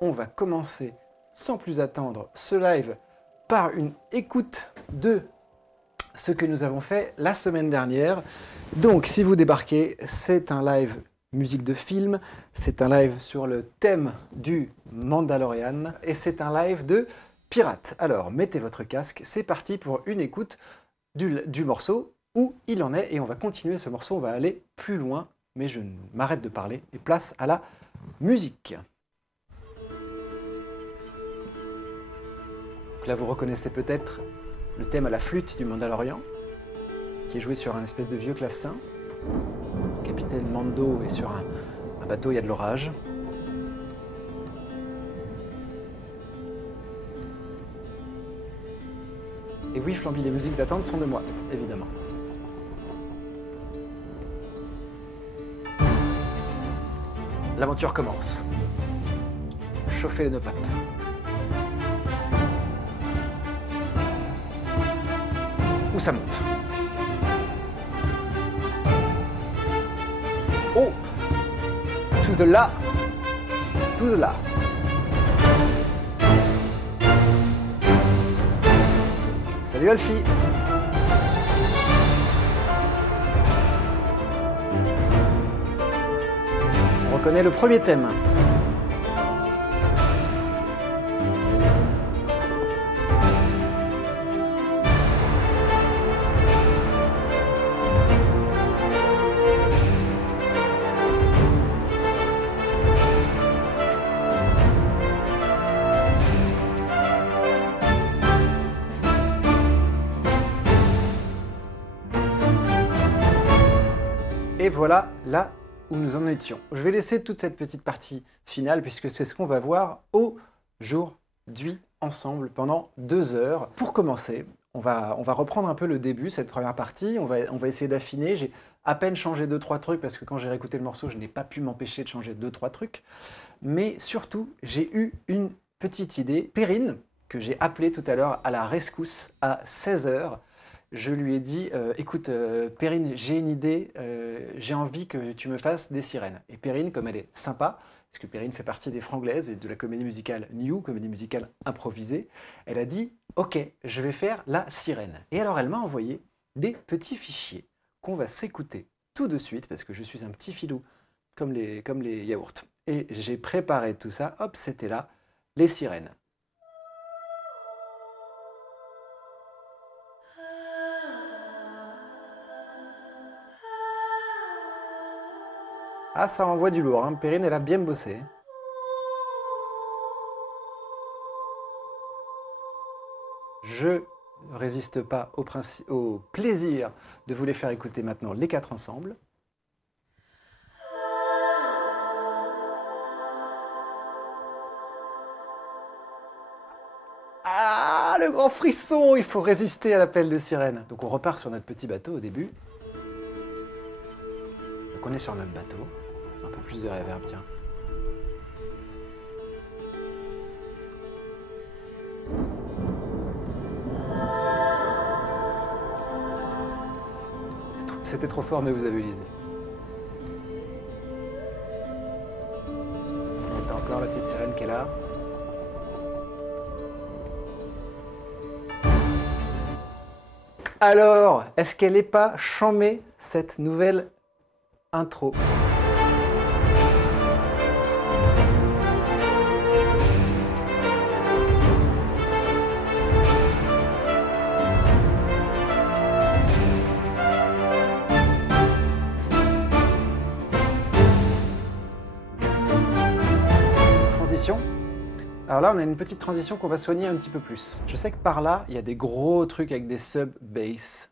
on va commencer sans plus attendre ce live par une écoute de ce que nous avons fait la semaine dernière. Donc, si vous débarquez, c'est un live musique de film, c'est un live sur le thème du Mandalorian et c'est un live de pirates. Alors, mettez votre casque, c'est parti pour une écoute du morceau où il en est et on va continuer ce morceau, on va aller plus loin, mais je m'arrête de parler et place à la musique. Donc là, vous reconnaissez peut-être le thème à la flûte du Mandalorian, qui est joué sur un espèce de vieux clavecin. Le capitaine Mando est sur un bateau, il y a de l'orage. Et oui, Flamby, les musiques d'attente sont de moi, évidemment. L'aventure commence. Chauffez les nœuds papes. Où ça monte? Oh! To the là! To the là! Salut Alfie! On reconnaît le premier thème. Et voilà là où nous en étions. Je vais laisser toute cette petite partie finale puisque c'est ce qu'on va voir aujourd'hui ensemble pendant 2 heures. Pour commencer, on va reprendre un peu le début, cette première partie. On va essayer d'affiner. J'ai à peine changé 2-3 trucs parce que quand j'ai réécouté le morceau, je n'ai pas pu m'empêcher de changer 2-3 trucs. Mais surtout, j'ai eu une petite idée. Perrine, que j'ai appelée tout à l'heure à la rescousse à 16 heures. Je lui ai dit, écoute, Perrine, j'ai une idée, j'ai envie que tu me fasses des sirènes. Et Perrine, comme elle est sympa, parce que Perrine fait partie des Franglaises et de la comédie musicale New, comédie musicale improvisée, elle a dit, ok, je vais faire la sirène. Et alors elle m'a envoyé des petits fichiers qu'on va s'écouter tout de suite, parce que je suis un petit filou comme les yaourts. Et j'ai préparé tout ça, hop, c'était là, les sirènes. Ah, ça envoie du lourd, hein. Perrine, elle a bien bossé. Je ne résiste pas au plaisir de vous les faire écouter maintenant les 4 ensemble. Ah, le grand frisson! Il faut résister à l'appel des sirènes. Donc on repart sur notre petit bateau au début. Donc on est sur notre bateau. Un peu plus de reverb, tiens. C'était trop fort, mais vous avez eu l'idée. T'as encore la petite sirène qui est là. Alors, est-ce qu'elle n'est pas chambée, cette nouvelle intro? Alors là, on a une petite transition qu'on va soigner un petit peu plus. Je sais que par là, il y a des gros trucs avec des sub-bass.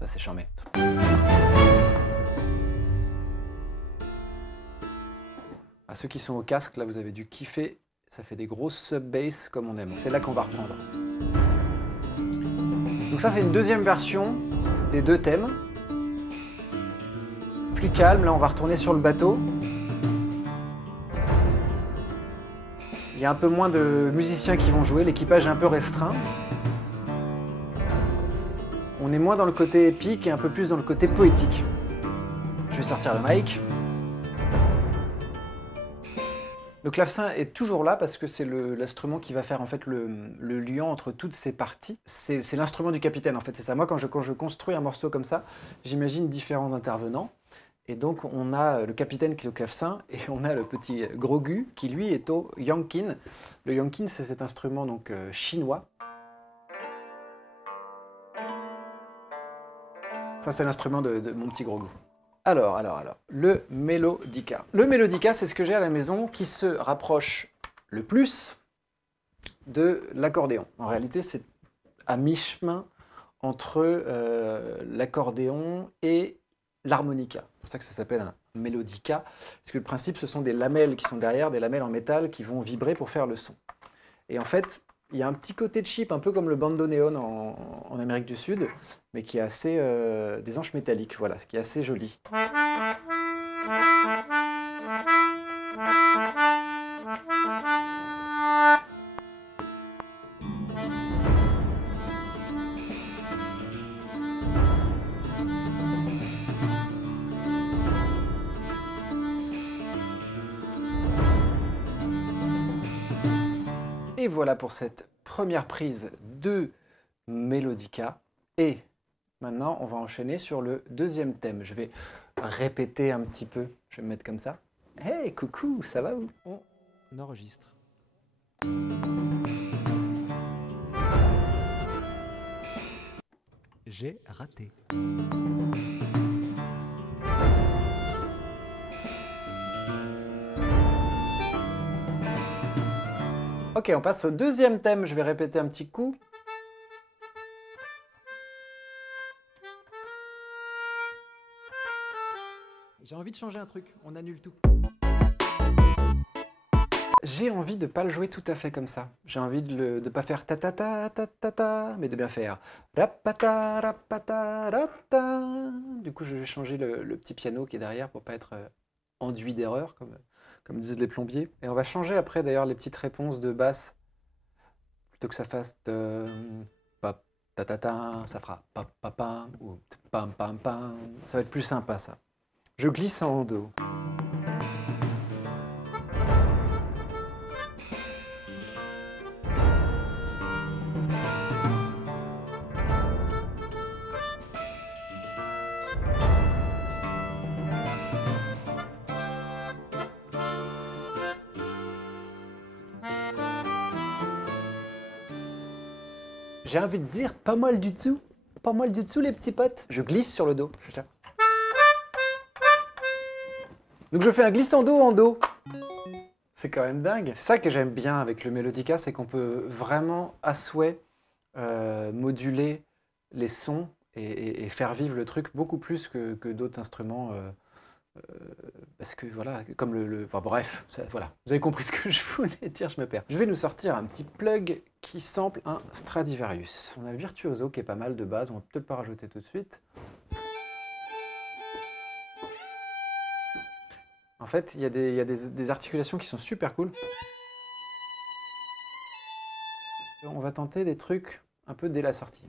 Ça, c'est charmé. À ceux qui sont au casque, là, vous avez dû kiffer. Ça fait des grosses sub-bass comme on aime. C'est là qu'on va reprendre. Donc ça, c'est une deuxième version des 2 thèmes. Plus calme, là, on va retourner sur le bateau. Il y a un peu moins de musiciens qui vont jouer, l'équipage est un peu restreint. On est moins dans le côté épique et un peu plus dans le côté poétique. Je vais sortir le mic. Le clavecin est toujours là parce que c'est l'instrument qui va faire en fait le lien entre toutes ces parties. C'est l'instrument du capitaine en fait, c'est ça. Moi quand je construis un morceau comme ça, j'imagine différents intervenants. Et donc on a le capitaine qui est au clavecin et on a le petit Grogu qui lui est au yankin. Le yankin c'est cet instrument donc chinois. Ça c'est l'instrument de mon petit Grogu. Alors, le mélodica. Le mélodica, c'est ce que j'ai à la maison qui se rapproche le plus de l'accordéon. En réalité, c'est à mi-chemin entre l'accordéon et l'harmonica. C'est pour ça que ça s'appelle un mélodica. Parce que le principe, ce sont des lamelles qui sont derrière, des lamelles en métal qui vont vibrer pour faire le son. Et en fait, il y a un petit côté cheap, un peu comme le bandoneon en Amérique du Sud, mais qui est assez... des anches métalliques, voilà, qui est assez joli. Et voilà pour cette première prise de mélodica. Et maintenant, on va enchaîner sur le deuxième thème. Je vais répéter un petit peu. Je vais me mettre comme ça. Hey, coucou, ça va où? On enregistre. J'ai raté. Ok, on passe au deuxième thème. Je vais répéter un petit coup. J'ai envie de changer un truc. On annule tout. J'ai envie de ne pas le jouer tout à fait comme ça. J'ai envie de ne pas faire ta ta ta ta ta ta, mais de bien faire rapata rapata rata. Du coup, je vais changer le petit piano qui est derrière pour pas être enduit d'erreur, comme disent les plombiers. Et on va changer après d'ailleurs les petites réponses de basse. Plutôt que ça fasse pa ta ta ta, ça fera pa pa pa ou pam pam pam. Ça va être plus sympa ça. Je glisse en do. J'ai envie de dire pas mal du tout les petits potes. Je glisse sur le dos. Donc je fais un glissando en do. C'est quand même dingue. C'est ça que j'aime bien avec le mélodica, c'est qu'on peut vraiment à souhait moduler les sons et faire vivre le truc beaucoup plus que d'autres instruments. Parce que voilà, comme enfin bref, voilà. Vous avez compris ce que je voulais dire, je me perds. Je vais nous sortir un petit plug qui sample un Stradivarius. On a le Virtuoso qui est pas mal de base, on va peut-être pas rajouter tout de suite. En fait, il y a des articulations qui sont super cool. On va tenter des trucs un peu dès la sortie.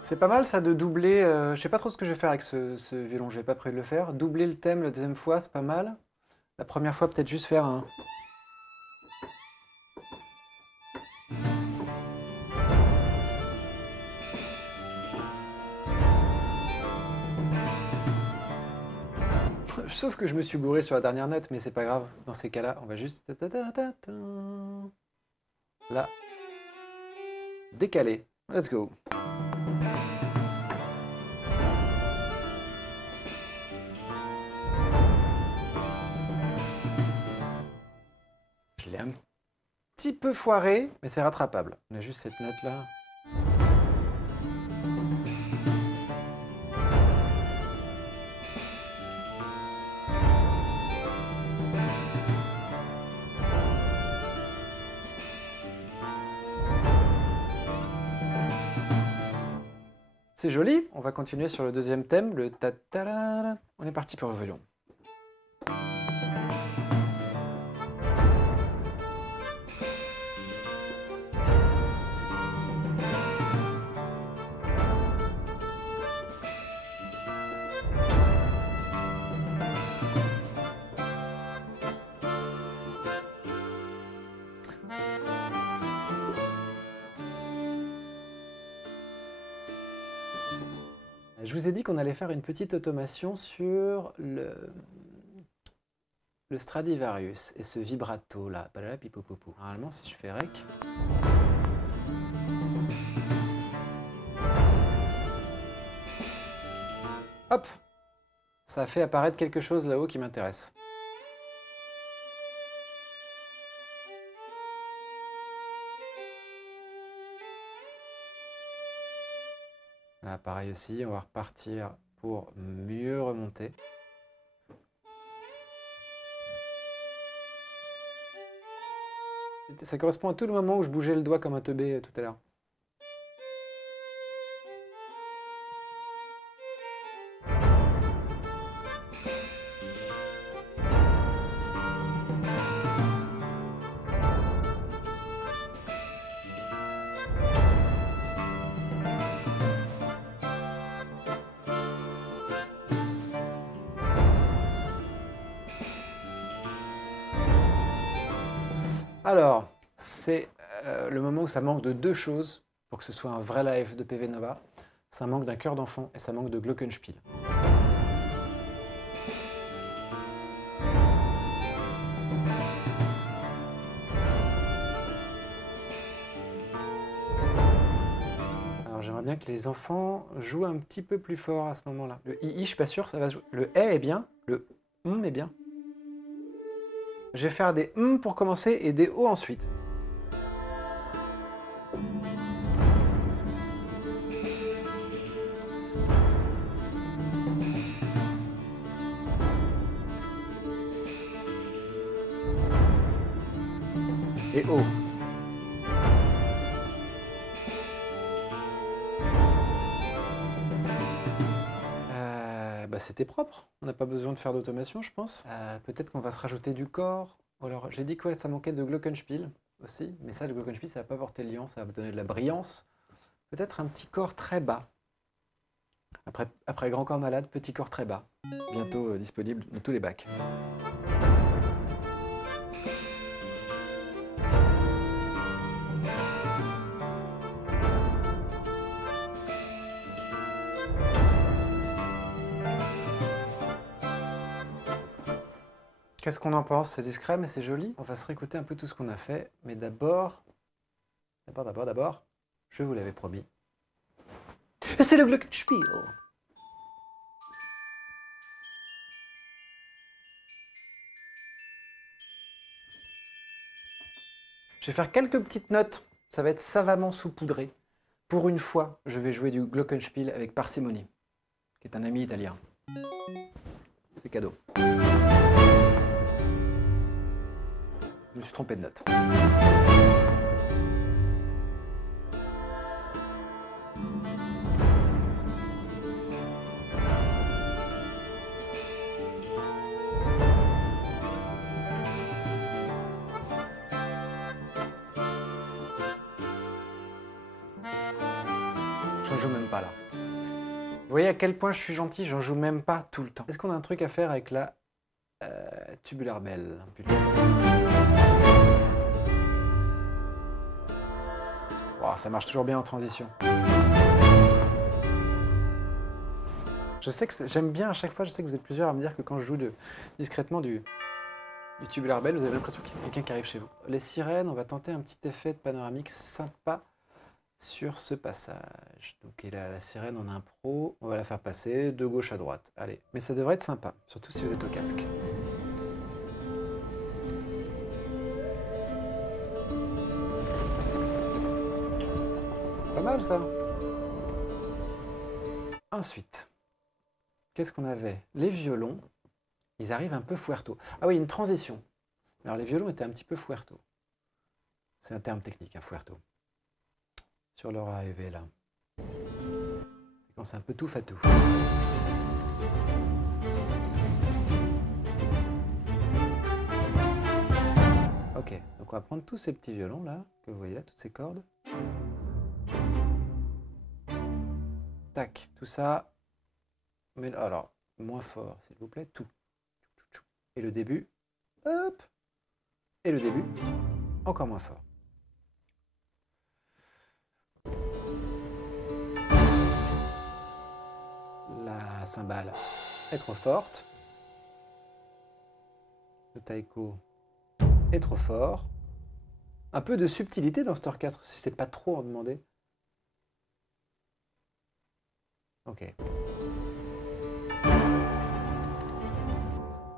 C'est pas mal ça de doubler, je sais pas trop ce que je vais faire avec ce violon, j'ai pas prévu de le faire. Doubler le thème la deuxième fois, c'est pas mal. La première fois, peut-être juste faire un... Sauf que je me suis gouré sur la dernière note, mais c'est pas grave. Dans ces cas-là, on va juste... Là. Décaler. Let's go. Je l'ai un petit peu foiré, mais c'est rattrapable. On a juste cette note-là. C'est joli, on va continuer sur le deuxième thème, le ta-ta-la-la. On est parti pour le violon. Je vous ai dit qu'on allait faire une petite automation sur le Stradivarius et ce vibrato là. Normalement, si je fais rec. Hop! Ça a fait apparaître quelque chose là-haut qui m'intéresse. Là, pareil aussi, on va repartir pour mieux remonter. Ça correspond à tout le moment où je bougeais le doigt comme un teubé tout à l'heure. Alors, c'est le moment où ça manque de deux choses pour que ce soit un vrai live de PV Nova. Ça manque d'un chœur d'enfant et ça manque de Glockenspiel. Alors j'aimerais bien que les enfants jouent un petit peu plus fort à ce moment-là. Le i, je suis pas sûr, ça va jouer. Le est est bien, le est bien. Je vais faire des pour commencer et des o ensuite. Et o. C'était propre, on n'a pas besoin de faire d'automation je pense. Peut-être qu'on va se rajouter du corps. Alors j'ai dit que ça manquait de Glockenspiel aussi, mais ça le Glockenspiel ça va pas porter le lion, ça va vous donner de la brillance. Peut-être un petit corps très bas. Après grand corps malade, petit corps très bas. Bientôt disponible dans tous les bacs. Qu'est-ce qu'on en pense? C'est discret mais c'est joli. On va se réécouter un peu tout ce qu'on a fait. Mais d'abord, je vous l'avais promis. C'est le Glockenspiel. Je vais faire quelques petites notes. Ça va être savamment saupoudré. Pour une fois, je vais jouer du Glockenspiel avec parcimonie, qui est un ami italien. C'est cadeau. Je me suis trompé de note. J'en joue même pas là. Vous voyez à quel point je suis gentil, j'en joue même pas tout le temps. Est-ce qu'on a un truc à faire avec la tubular bell? Wow, ça marche toujours bien en transition. Je sais que j'aime bien à chaque fois, je sais que vous êtes plusieurs à me dire que quand je joue discrètement du tubular bell, vous avez l'impression qu'il y a quelqu'un qui arrive chez vous. Les sirènes, on va tenter un petit effet de panoramique sympa sur ce passage. Donc et là, la sirène en impro, on va la faire passer de gauche à droite. Allez, mais ça devrait être sympa, surtout si vous êtes au casque. Pas mal ça. Ensuite, qu'est-ce qu'on avait? Les violons, ils arrivent un peu fuerto. Ah oui, une transition. Alors les violons étaient un petit peu fuerto. C'est un terme technique, fuerto. Sur leur arrivée là. C'est Non, c'est un peu tout fatou. Ok, donc on va prendre tous ces petits violons là, que vous voyez là, toutes ces cordes. Tac, tout ça. Mais alors, moins fort, s'il vous plaît, tout. Et le début, hop. Et le début, encore moins fort. La cymbale est trop forte. Le taiko est trop fort. Un peu de subtilité dans cet orchestre, si c'est pas trop en demander. Ok.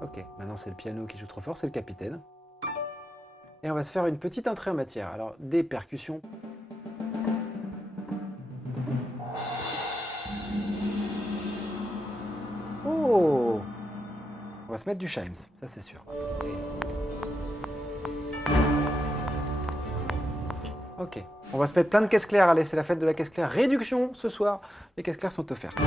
Ok, maintenant c'est le piano qui joue trop fort, c'est le capitaine. Et on va se faire une petite entrée en matière. Alors, des percussions. Oh! On va se mettre du chimes, ça c'est sûr. Ok, on va se mettre plein de caisses claires. Allez, c'est la fête de la caisse claire. Réduction ce soir, les caisses claires sont offertes.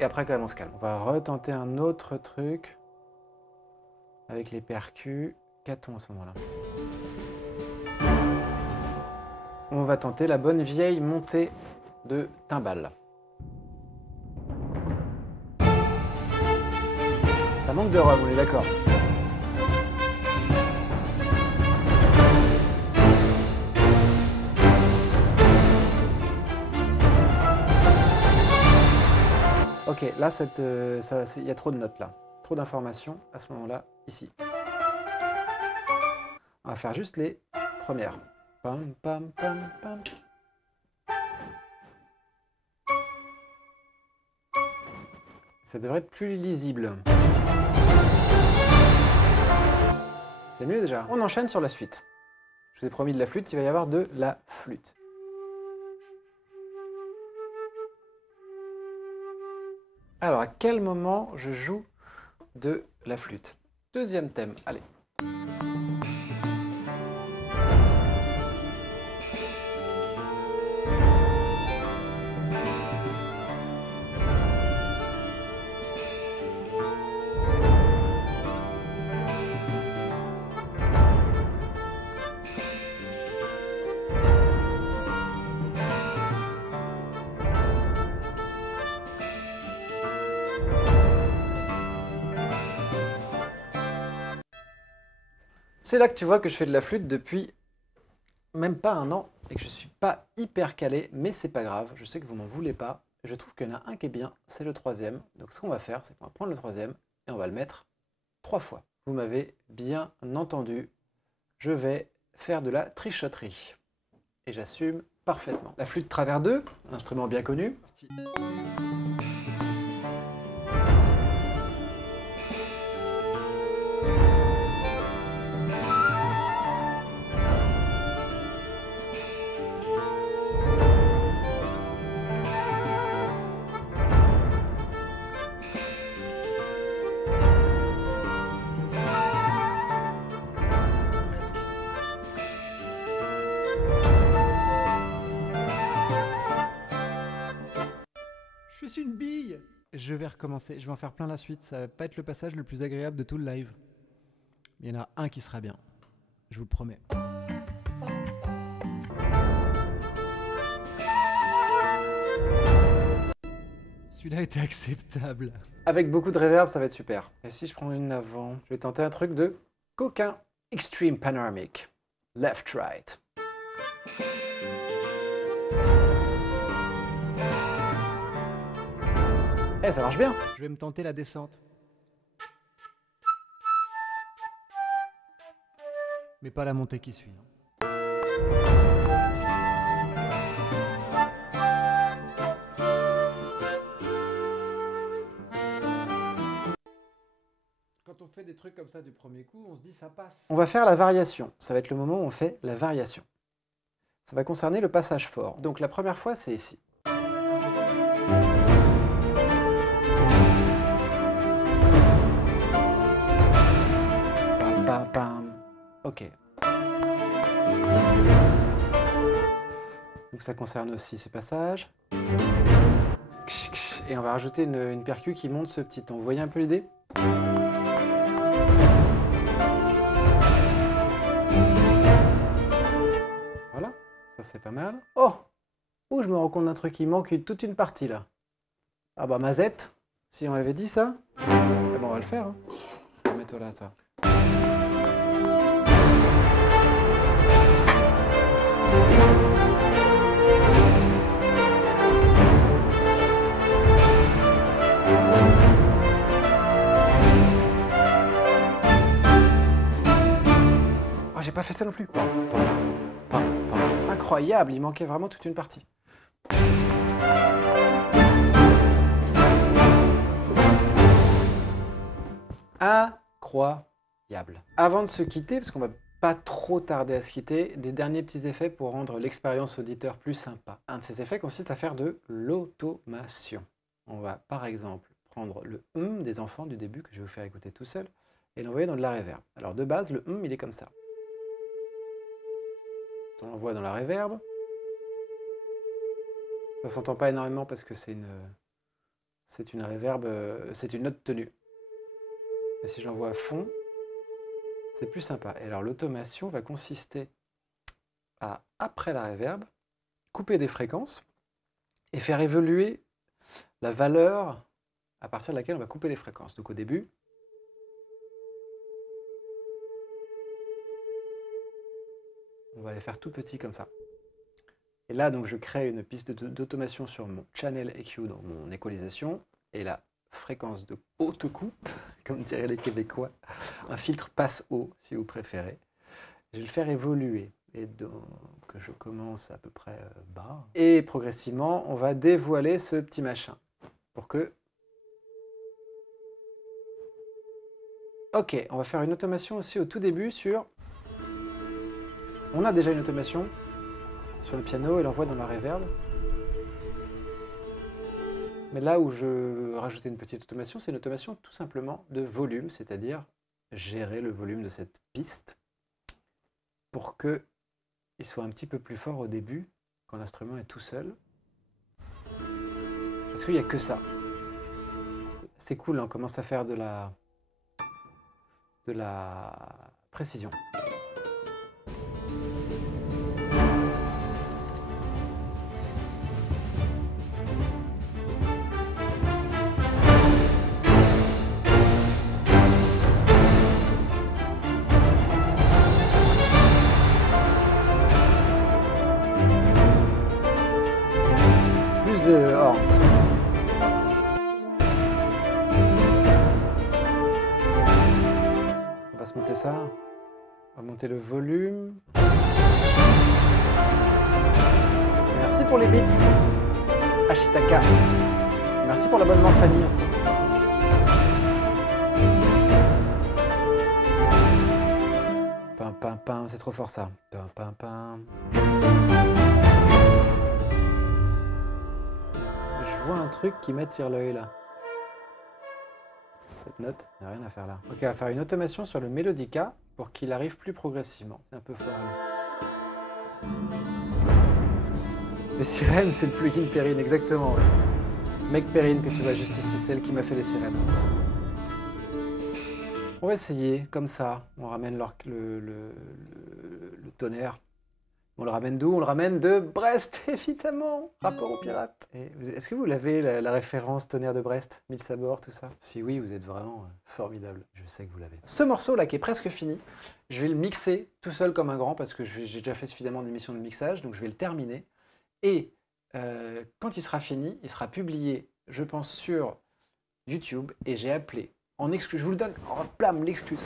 Et après, quand même, on se calme. On va retenter un autre truc avec les percus. Qu'a-t-on à ce moment-là? On va tenter la bonne vieille montée de timbales. Ça manque de rhum, on est d'accord. Ok, là, il y a trop de notes là. Trop d'informations à ce moment-là, ici. On va faire juste les premières. Pam, pam, pam, pam. Ça devrait être plus lisible. C'est mieux déjà. On enchaîne sur la suite. Je vous ai promis de la flûte, il va y avoir de la flûte. Alors, à quel moment je joue de la flûte? Deuxième thème, allez. C'est là que tu vois que je fais de la flûte depuis même pas un an et que je suis pas hyper calé, mais c'est pas grave, je sais que vous m'en voulez pas. Je trouve qu'il y en a un qui est bien, c'est le troisième. Donc ce qu'on va faire, c'est qu'on va prendre le troisième et on va le mettre 3 fois. Vous m'avez bien entendu, je vais faire de la trichoterie. Et j'assume parfaitement. La flûte travers 2, un instrument bien connu. Parti. Je suis une bille. Je vais recommencer, je vais en faire plein la suite. Ça va pas être le passage le plus agréable de tout le live. Il y en a un qui sera bien. Je vous le promets. Celui-là était acceptable. Avec beaucoup de reverb, ça va être super. Et si je prends une avant, je vais tenter un truc de coquin. Extreme Panoramic. Left, right. Eh, ça marche bien. Je vais me tenter la descente. Mais pas la montée qui suit. Quand on fait des trucs comme ça du premier coup, on se dit ça passe. On va faire la variation. Ça va être le moment où on fait la variation. Ça va concerner le passage fort. Donc la première fois, c'est ici. Pam, pam, pam. Ok. Donc ça concerne aussi ces passages. Et on va rajouter une percu qui monte ce petit ton. Vous voyez un peu l'idée? Voilà, ça c'est pas mal. Oh! Oh, je me rends compte d'un truc, il manque toute une partie là. Ah bah Mazette, si on m'avait dit ça, eh ben, on va le faire. Hein. Mets-toi là, toi. Oh, j'ai pas fait ça non plus. Incroyable, il manquait vraiment toute une partie. Incroyable. Avant de se quitter, parce qu'on va pas trop tarder à se quitter, des derniers petits effets pour rendre l'expérience auditeur plus sympa. Un de ces effets consiste à faire de l'automation. On va par exemple prendre le des enfants du début que je vais vous faire écouter tout seul et l'envoyer dans de la reverb. Alors de base, le il est comme ça. On l'envoie dans la reverb. Ça s'entend pas énormément parce que c'est une reverb, c'est une note tenue. Et si j'envoie à fond, c'est plus sympa. Et alors l'automation va consister à, après la reverb, couper des fréquences et faire évoluer la valeur à partir de laquelle on va couper les fréquences. Donc au début, on va les faire tout petits comme ça. Et là, donc, je crée une piste d'automation sur mon channel EQ dans mon équalisation. Et la fréquence de haute coupe, comme diraient les Québécois, un filtre passe haut, si vous préférez. Je vais le faire évoluer. Et donc, je commence à peu près bas. Et progressivement, on va dévoiler ce petit machin. Pour que... Ok, on va faire une automation aussi au tout début sur... On a déjà une automation sur le piano et l'envoie dans la reverb. Mais là où je rajoutais une petite automation, c'est une automation tout simplement de volume, c'est-à-dire gérer le volume de cette piste pour qu'il soit un petit peu plus fort au début, quand l'instrument est tout seul. Parce qu'il n'y a que ça. C'est cool, on commence à faire de la précision. De horns. On va se monter ça. On va monter le volume. Merci pour les bits. Ashitaka. Merci pour l'abonnement Fanny aussi. Pam pam pam, c'est trop fort ça. Pam pam pam. Je vois un truc qui m'attire l'œil là. Cette note, il n'y a rien à faire là. Ok, on va faire une automation sur le Melodica pour qu'il arrive plus progressivement. C'est un peu fort là. Les sirènes, c'est le plugin Perrine, exactement. Ouais. Mec Perrine que tu vois juste ici, c'est elle qui m'a fait les sirènes. On va essayer, comme ça. On ramène le tonnerre. On le ramène d'où? On le ramène de Brest, évidemment. Rapport aux pirates. Est-ce que vous l'avez, la référence tonnerre de Brest? 1000 sabords, tout ça? Si oui, vous êtes vraiment formidable. Je sais que vous l'avez. Ce morceau-là, qui est presque fini, je vais le mixer tout seul comme un grand, parce que j'ai déjà fait suffisamment d'émissions de mixage, donc je vais le terminer. Et quand il sera fini, il sera publié, je pense, sur YouTube, et j'ai appelé, en exclu, je vous le donne, en plam, l'excuse.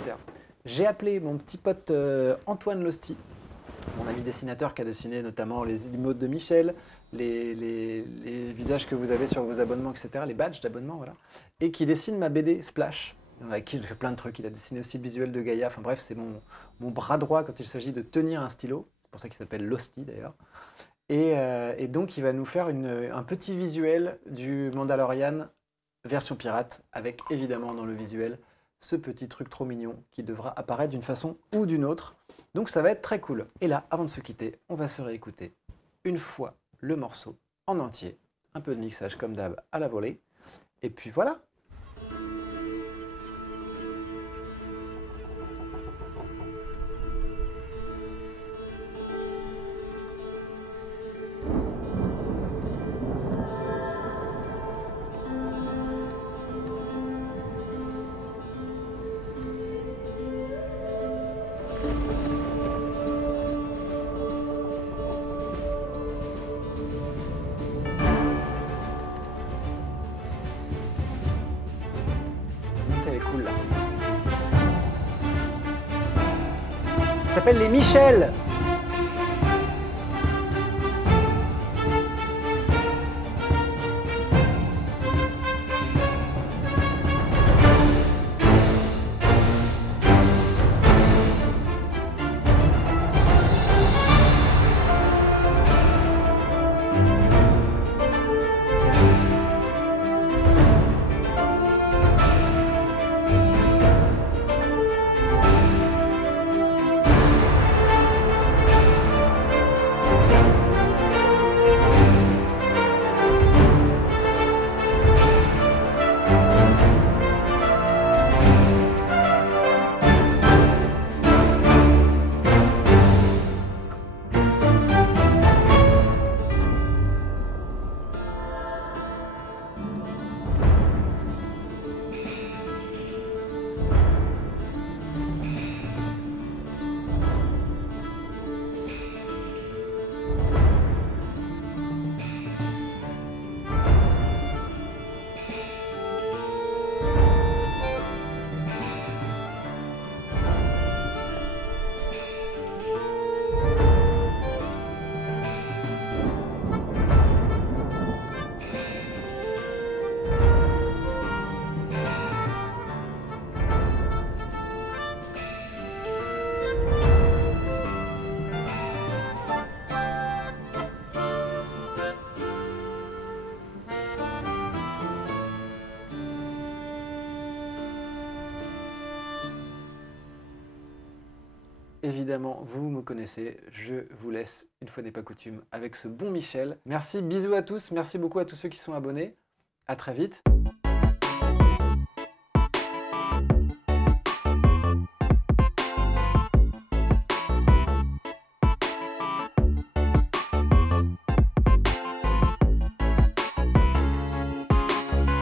J'ai appelé mon petit pote Antoine Losti, mon ami dessinateur qui a dessiné notamment les emotes de Michel, les visages que vous avez sur vos abonnements, etc., les badges d'abonnement, voilà, et qui dessine ma BD Splash, avec qui je fais plein de trucs. Il a dessiné aussi le visuel de Gaïa, enfin bref, c'est mon bras droit quand il s'agit de tenir un stylo. pour ça qu'il s'appelle Losty d'ailleurs. Et donc il va nous faire un petit visuel du Mandalorian version pirate, avec évidemment dans le visuel ce petit truc trop mignon qui devra apparaître d'une façon ou d'une autre. Donc ça va être très cool. Et là, avant de se quitter, on va se réécouter une fois le morceau en entier. Un peu de mixage comme d'hab à la volée. Et puis voilà. Elle est cool là. Ça s'appelle les Michel. Évidemment, vous me connaissez, je vous laisse, une fois n'est pas coutume, avec ce bon Michel. Merci, bisous à tous, merci beaucoup à tous ceux qui sont abonnés. À très vite.